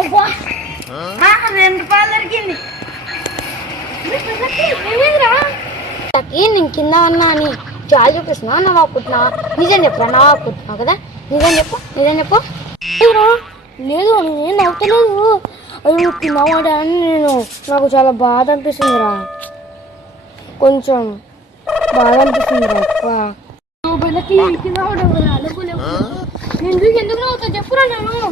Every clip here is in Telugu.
అబ్బా. రెండు రూపాయలు దొరికింది. నేను కింద ఉన్నా అని చాలు చూపిస్తున్నా నవ్వు పుట్టినా నిజం చెప్పరా నవ్వు పుట్టినావు కదా? నిజం చెప్పు నిజం చెప్పు. లేదు నేనేం నవ్వుతలేదు. కింద పడ్డా అని నేను నాకు చాలా బాధ అనిపిస్తుందిరా. కొంచెం బాధ అనిపిస్తుందిరా ఎక్కువ. నేను ఎందుకు నవ్వుతావు చెప్పురా నేను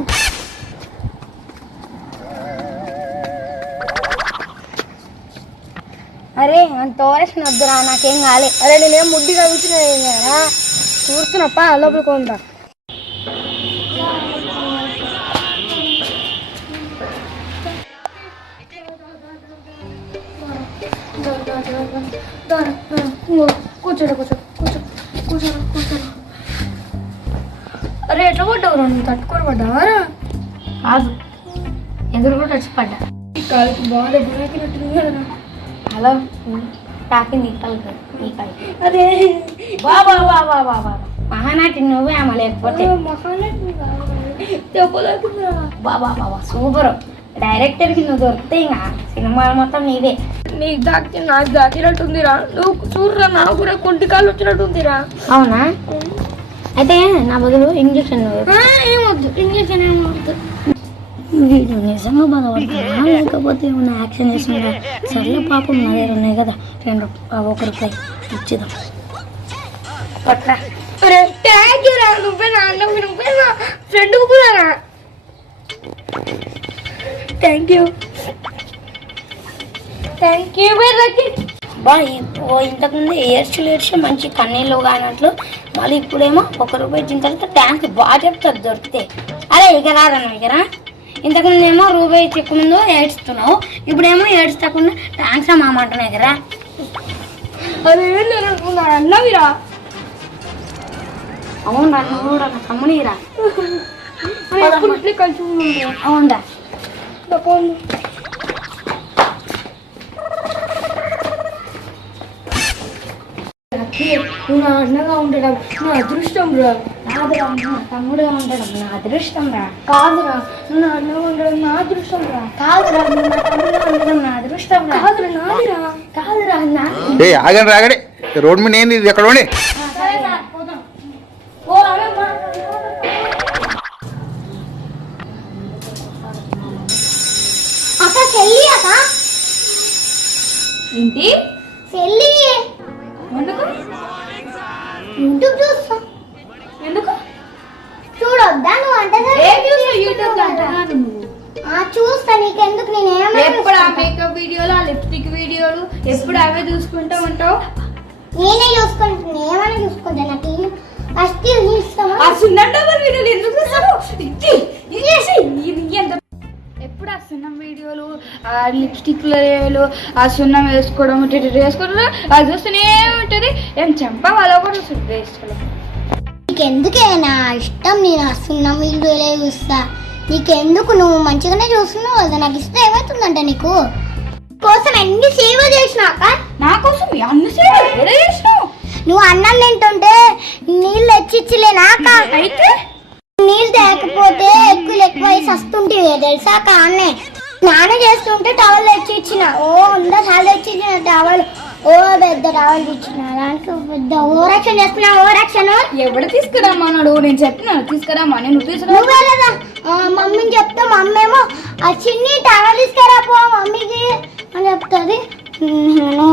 అరే అంత ఓరేషన్ వద్దురా నాకేం కాలే. అరే నేనేం ముడ్డిగా కూర్చున్నా కదా చూస్తున్నప్ప లోపల కొంటా కూర్చోడు కూర్చో కూర్చో కూర్చోరా కూర్చోరా అరే ఎట్లా పడ్డావు నువ్వు? తట్టుకొని పడ్డావారా కాదు ఎదురు కూడా వచ్చి పడ్డా. కాలుకి బాగా దెబ్బ కదా. హలో తాకింది కలుగు ఈ కాలు అరే. బా బా బా బా బా బా మహానాటి నువ్వే అమ్మ లేకపోతే. బాబా బాబా సూపర్. డైరెక్టర్కి నువ్వు దొరికితే ఇంకా సినిమా మొత్తం నీదే. నీకు దాకి నాకు దాకినట్టుందిరా. నువ్వు చూడరా నాకు కూడా కొంటి కాలు వచ్చినట్టుందిరా. అవునా? అయితే నా బదులు ఇంజక్షన్ ఏమొద్దు ఇంజక్షన్ ఏమొద్దు వీడు నిజంగా బాధపడుతున్నా లేకపోతే ఏమైనా యాక్షన్ చేసినా సర్లే పాపం నా దగ్గర ఉన్నాయి కదా. రెండు ఒక రూపాయి ఇచ్చిదాం థ్యాంక్ యూ ఫ్రెండ్ కూడా thank you thank you very బా ఓ ఇంతకుముందు ఏడ్చులు ఏడ్చి మంచి కన్నీళ్ళు కానట్లు మళ్ళీ ఇప్పుడేమో ఒక రూపాయి ఇచ్చిన తర్వాత ట్యాంక్ బాగా చెప్తారు దొరికితే. అరే ఇక రారా నువ్వు ఇక రా ఇంతకుముందు ఏమో రూపాయి చెక్కముందు ఏడుస్తున్నావు ఇప్పుడేమో ఏడుస్తాకుండా ట్యాంక్స్ మామ అంటున్నాయి కదా. అన్నవిరా. అవునరా నువ్వు కూడా నా అవునరా. నువ్వు నా అన్నగా ఉండడం నా అదృష్టం రా. కాదురా నా తమ్ముడుగా ఉండడం నా అదృష్టం రా కాదురా నువ్వు నా అన్నగా ఉండడం నా అదృష్టం రా కాదురా నువ్వు నా తమ్ముడుగా ఉండడం నా అదృష్టం రా కాదురా నాదిరా. కాదురా నా ఏ ఆగండి రాగడి రోడ్ మీద ఏంది ఇది? ఎక్కడ ఉండి? అక్క చెల్లి అక్క. ఏంటి? ఆ మేకప్ వీడియోలు ఆ లిప్స్టిక్ వీడియోలు ఎప్పుడు అవే చూసుకుంటూ ఉంటావు? నేనే చూసుకుంటున్నా ఏమైనా చూసుకుంటా నాకు? ఫస్ట్ ఇస్తామా ఆ సున్నం వీడియోలు ఎందుకు చూస్తావు? ఇది ఇది ఎంత ఎప్పుడు ఆ సున్నం వీడియోలు ఆ లిప్స్టిక్ వీడియోలు ఆ సున్నం వేసుకోవడం వేసుకోవడం అది చూస్తూనే ఉంటుంది. ఏం చెంప వాళ్ళ కూడా వేసుకోవడం నీకెందుకే నా ఇష్టం? నేను వస్తున్నా వీడియోలే చూస్తా. నీకెందుకు నువ్వు మంచిగానే చూస్తున్నావు కదా? నాకు ఇష్టం ఏమవుతుందంట నీకు? కోసం ఎన్ని సేవ చేసినాక నా కోసం అన్ని ఎక్కడ చేసినావు? నువ్వు అన్నం తింటుంటే నీళ్ళు తెచ్చిచ్చిలే నాక అయితే? నీళ్ళు తేకపోతే ఎక్కువ ఎక్కువ వస్తుంటే తెలుసా కాన్నే స్నానం చేస్తుంటే టవల్ తెచ్చి ఇచ్చిన ఓ ఉందా? చాలా తెచ్చి ఇచ్చిన టవల్ ఓ పెద్ద టవల్ ఇచ్చిన దానికి పెద్ద ఓరక్షణ చేస్తున్నా ఓరక్షణ ఎవడు తీసుకురమ్మన్నాడు నేను చెప్పినాను తీసుకురమ్మా నేను తీసుకురా. నువ్వే కదా. ఆ, మమ్మీని చెప్తే మమ్మీ ఏమో ఆ చిన్ని టవల్ తీసుకురా పో మమ్మీకి అని చెప్తుంది. నేను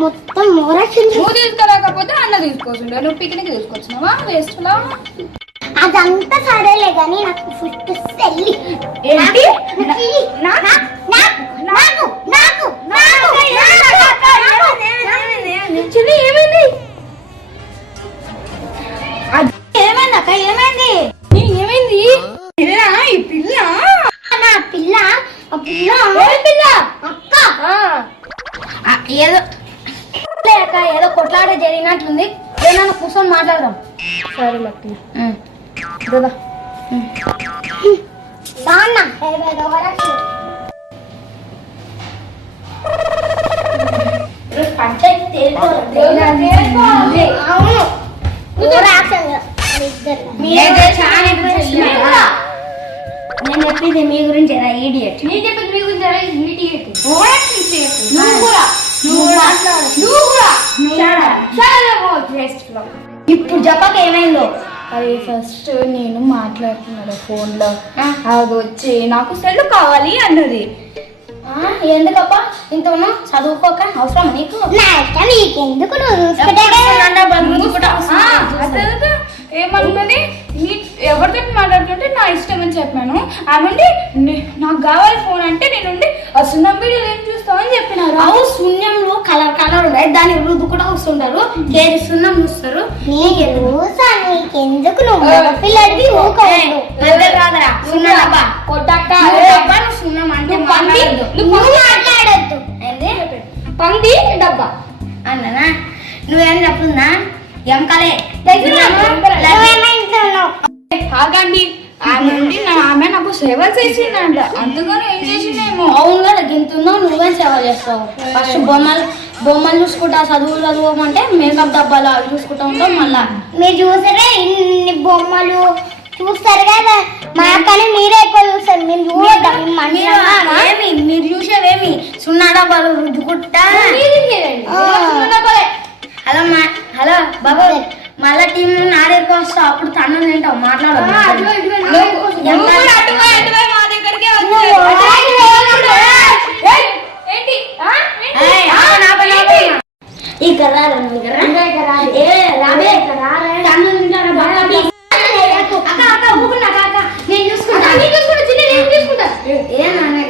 మొత్తం ఓరక్షణ నువ్వు తీసుకురాకపోతే అన్న తీసుకోవచ్చు నువ్వు పిక్నిక్ తీసుకొచ్చినావా? వేస్ట్లా అదంతా సరేలే కానీ నాకు ఫుడ్ సెల్లి ఏంటి? నాకు నాకు ఏదో లే అక్క ఏదో కొట్లాట జరిగినట్లుంది ఏదైనా కూర్చొని మాట్లాడదాం సరే లక్కి కదా బాగున్నా నేను చెప్పింది మీ గురించి ఈడియట్ నేను చెప్పింది మీ గురించి చేయకు. నువ్వు కూడా నువ్వు కూడా. ఇప్పుడు చెప్పక ఏమైందో? అది ఫస్ట్ నేను మాట్లాడుతున్నాను ఫోన్లో. అది వచ్చి నాకు సెల్ కావాలి అన్నది. ఎందుకప్ప? ఇంత ఉన్నావు చదువుకోక అవసరం నీకు? నీకెందుకు తర్వాత ఏమనుకుంది? నీ ఎవరితో మాట్లాడుతుంటే నా ఇష్టం అని చెప్పాను. ఆమె నాకు కావాలి ఫోన్ అంటే నేనుండి ఆ సున్నం చూస్తావని చెప్పినారు. అవు శూన్యంలో కలర్ కలర్ ఉన్నాయి. దాన్ని రుద్దు కూడా వస్తుంటారు. కేజీ సున్నం చూస్తారు. నీకెందుకు? నువ్వు? పిల్లడివి కాదరా. సున్నం డబ్బా కొట్టక్క. నువ్వు డబ్బా నువ్వు సున్నం అంటే పంది. నువ్వు మాట్లాడొద్దు. డబ్బా. అన్ననా? నువ్వేం చెప్తుందా ఎంకలే ఆగండి ఆమె ఉండి నా ఆమె నాకు సేవలు చేసిందంట. అందుకని ఏం చేసిందేమో. అవును కదా గింతున్నావు నువ్వే సేవ చేస్తావు. ఫస్ట్ బొమ్మలు బొమ్మలు చూసుకుంటా చదువులు చదువుకోమంటే మేకప్ డబ్బాలు అవి చూసుకుంటా ఉంటాం మళ్ళా. మీరు చూసారా ఇన్ని బొమ్మలు చూస్తారు కదా?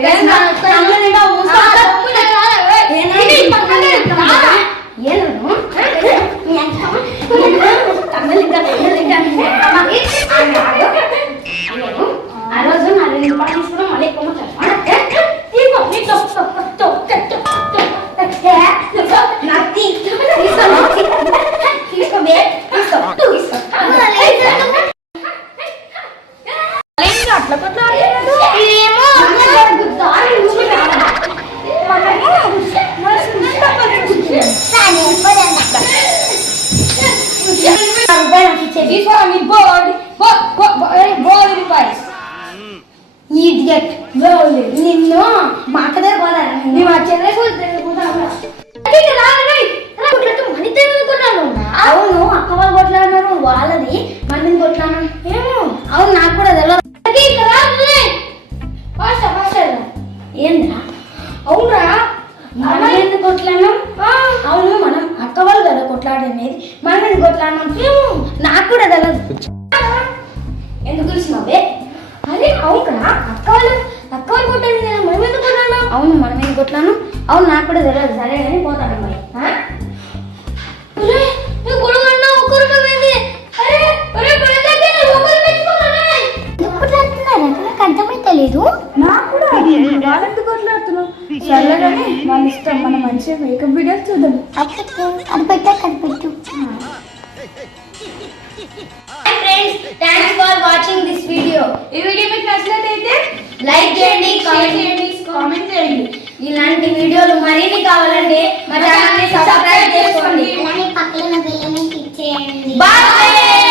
人呢两个人到五十 కానీ ఎప్పుడన్నా రూపాయలు నాకు ఇచ్చేది. తీసుకో, నీ బోర్డు, బో- బో- బో- ఏయ్, బోర్డు రూపాయలు. ఇడియట్ నిన్ను మా అక్క దగ్గర పోదా నీ మా చెల్లెకు తిరుగుతావా? అవును మనం ఎందుకు కొట్లాడినాం నాకు కూడా తెలియదు ఎందుకు తెలిసినావే అరే అవునరా అక్క వాళ్ళు అక్క వాళ్ళు కొట్టాడు కదా మనం ఎందుకు కొట్లాడినాం? అవును మనం ఎందుకు కొట్లాడినాం? అవును నాకు కూడా తెలియదు సరే కానీ పోతాడు మరి. నాకు కూడా వాళ్ళు ఎందుకు కొట్లాడుతున్నావు? సర్లే కానీ మన ఇష్టం మనం మంచిగా makeup Friends, thanks for watching this video. ఈ వీడియో మీకు నచ్చినట్లయితే లైక్ చేయండి కామెంట్ చేయండి కామెంట్ చేయండి. ఇలాంటి వీడియోలు మరిన్ని కావాలంటే మా ఛానల్ని సబ్స్క్రైబ్ చేసుకోండి పక్కన బెల్లని క్లిక్ చేయండి. బాయ్